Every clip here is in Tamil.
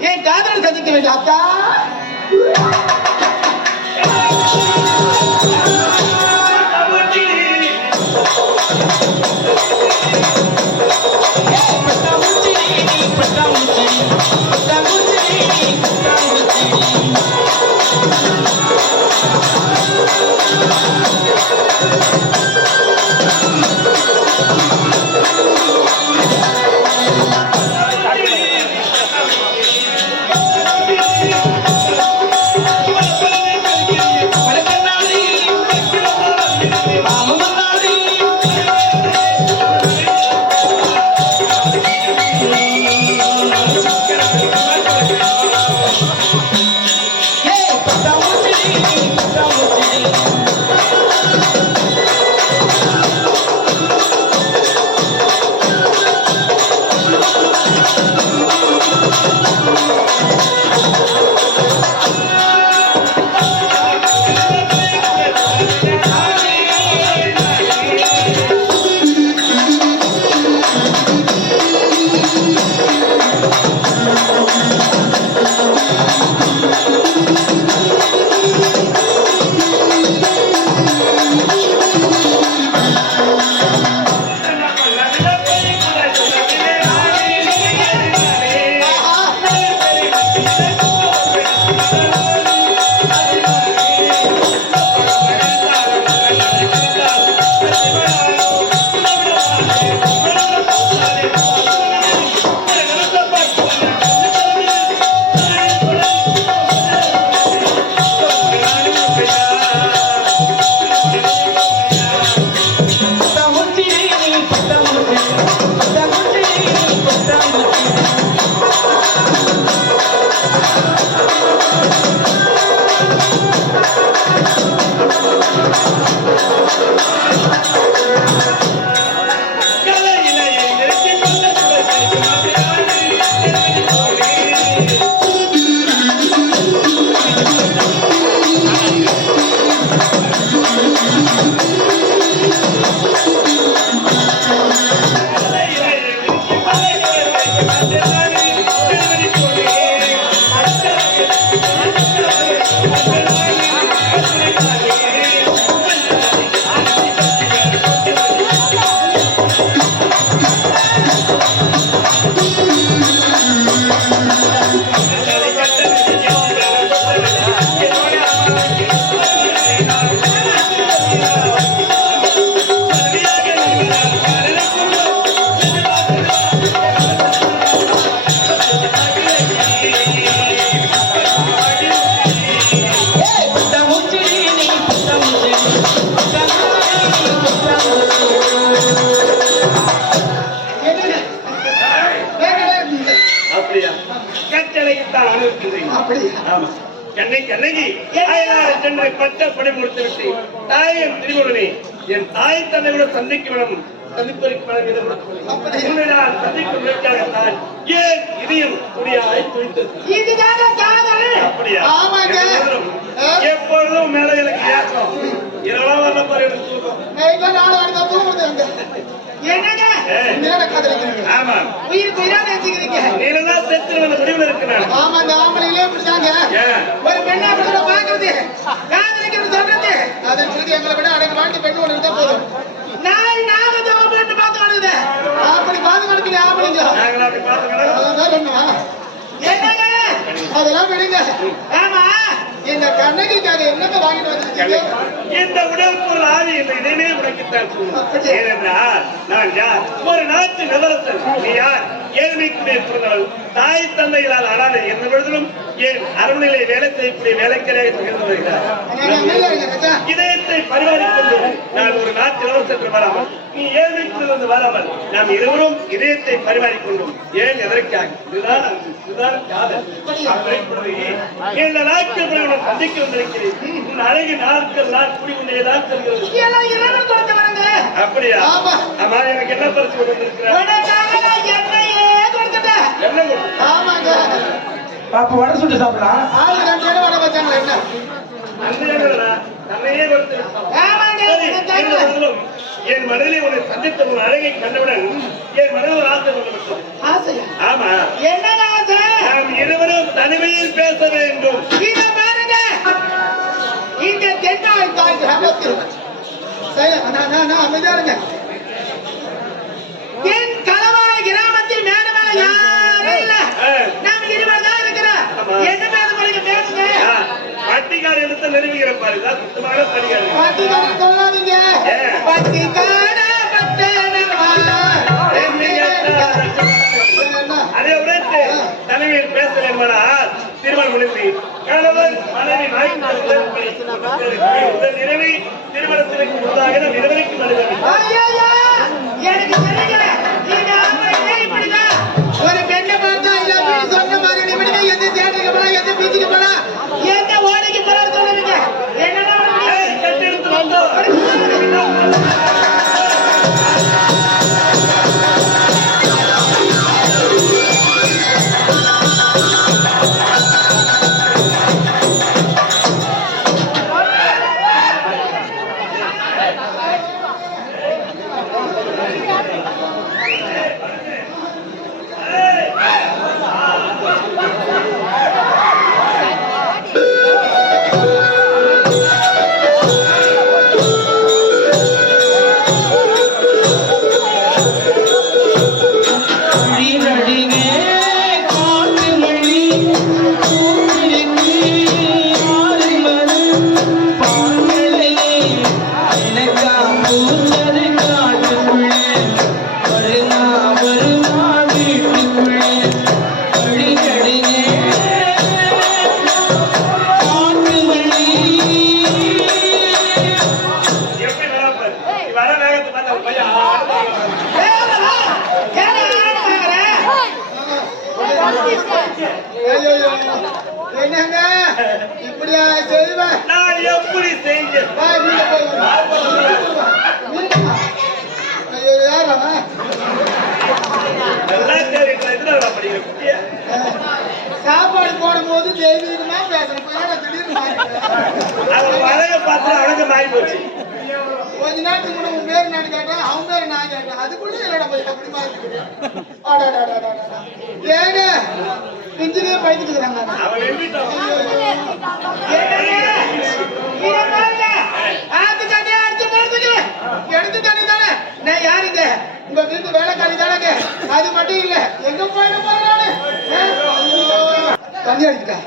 என் காதலை சந்திக்க வேண்டும் அத்தா. என் தாய் தந்தையோட சந்திக்கு வேணும் ஏன் இதயம் எப்பொழுதும் மேல எனக்கு ஏற்றம் இரவா வரல பாரு எனக்கு தூக்கம் ஆமா உயிருக்கு உயிராக வச்சுக்கிறீங்க நீதான் செத்து முடிவுல இருக்கிறான் ஆமா அந்த ஆம்பளையிலே பிடிச்சாங்க ஒரு பெண்ணை அப்படி பாக்குறது காதலிக்கிறது சொல்றது அதை சொல்லி எங்களை விட அடக்கு வாழ்க்கை பெண்ணு ஒன்று இருந்தா போதும் நான் நாங்க பெண்ணு பார்த்து வாடுது அப்படி பார்த்து வாடுங்க ஆம்பளைங்க நாங்களா அப்படி பார்த்து என்னங்க அதெல்லாம் விடுங்க ஆமா இந்த கண்ணகிக்காக என்னங்க வாங்கிட்டு வந்திருக்கீங்க இந்த உடல் பொருள் ஆவி இந்த இதயமே உனக்குத்தான் ஏனென்றால் நான் யார் ஒரு நாட்டு நிலவரத்தன் நீ யார் ஏழ்மைக்குரிய பிறந்தவள் தாய் தந்தைகளால் அடாத எந்த பொழுதிலும் ஏன் அரண்மனையிலே வேலை செய்யக்கூடிய வேலைக்கரையாக திகழ்ந்து வருகிறார் இதயத்தை பரிமாறிக்கொண்டு நான் ஒரு நாட்டு நிலவரத்தில் வராமல் நீ ஏழ்மைக்குள்ளிருந்து வராமல் நாம் இருவரும் இதயத்தை பரிமாறிக்கொண்டோம் ஏன் எதற்காக இதுதான் காதல் இந்த நாட்கள் சந்திக்க வந்திருக்கிறேன் அழகு நாட்கள் நாள் கூடி கொண்டேதான் செல்கிறது அப்படியா ஆமா எனக்கு என்ன பரிசு வந்திருக்கிறேன் பாப்பா வடை சுட்டு சாப்பிடலாம் ஆளு 2 பேரும் வடை வச்சாங்களா என்ன தன்னையே என் மனதிலே உன்னை சந்தித்த ஒரு அழகை கண்டவுடன் என் மனதில் ஆசை வந்துவிட்டது ஆமா என்ன ஆசை நாம் இருவரும் தனிமையில் பேச வேண்டும். இதை பாருங்க, இந்த தென்னாய் தாய் கிராமத்தில் அமைதியா இருங்க. தென் களவாய் கிராமத்தில் மேல மேல யாரும் இல்ல. நாம இருவர் தான் இருக்கிறோம். என்ன பேச போறீங்க பேசுங்க. பட்டிக்கார எடுத்து நெருங்குகிற பாரு, இதான் சுத்தமான பட்டிக்கார. பட்டிக்கார சொல்லாதீங்க. பட்டிக்கார அதே உடைத்து தலைமையில் பேசல என்பதால் திருமணம் முடிந்து கணவன் மனைவி உடல் நிறைவை திருமணத்திற்கு முன்னதாக நம் இருவருக்கும் வருகிறது. எனக்கு தெரியல. ஒரு பெண்ணை பார்த்தா இல்ல சொன்ன மாதிரி நிமிடமே எந்த தேட்டருக்கு போனா எந்த பீச்சுக்கு போனா எந்த ஓடைக்கு போனா சொல்லுவீங்க. என்னன்னா கட்டெடுத்து வந்தோம். என்னங்க இப்படியா செய்வேன்? நான் எப்படி செய்ய சாப்பாடு போடும் போது தெய்வீகமா பேசணும். அழக பார்த்து அழக மாறி போச்சு. கொஞ்ச நேரத்துக்கு முன்ன உன் பேரு நான் கேட்டேன், அவன் பேரு நான் கேட்டேன். அதுக்குள்ள என்னடா போய் அப்படி மாதிரி ஏங்க பிஞ்சிலே பயிட்டு இருக்கிறாங்க. ஆத்து தண்ணியா அடிச்சு போறதுக்கு எடுத்து தண்ணி தானே. நான் யாருங்க? உங்க வீட்டு வேலைக்காரி தானேங்க. அது மட்டும் இல்ல, எங்க போயிட போறேன் நானு. தண்ணி அடிச்சுட்டா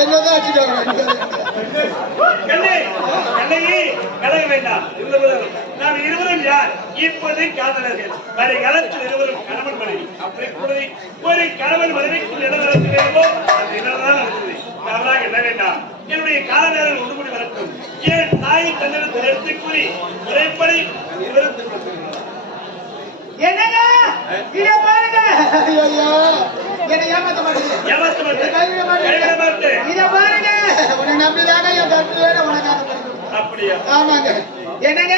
என்னதான் அடிச்சுட்டாங்க. கலக வேண்டாம். நாம் இருவரும் யார்? இப்போது காதலர்கள். வருங்காலத்தில் இருவரும் கணவன் மனைவி. அப்படி ஒரு கணவன் மனைவிக்கு இடம் நடத்த வேண்டுமோ அது இடம்தான் நடக்குது. தவறாக என்ன வேண்டாம். என்னுடைய கால நேரம் ஒன்றுபடி வரட்டும். என் தாய் தன்னிடத்தில் எடுத்துக் கூறி முறைப்படி இருவரும் என்னங்க இத பாருங்க. ஐயோ என்ன ஏமாத்த மாட்டீங்க. ஏமாத்த மாட்டேன். இத பாருங்க. உன்னை நம்பிதாங்க என் கற்பு வேற உனக்கு. அப்படியா? ஆமாங்க. என்னங்க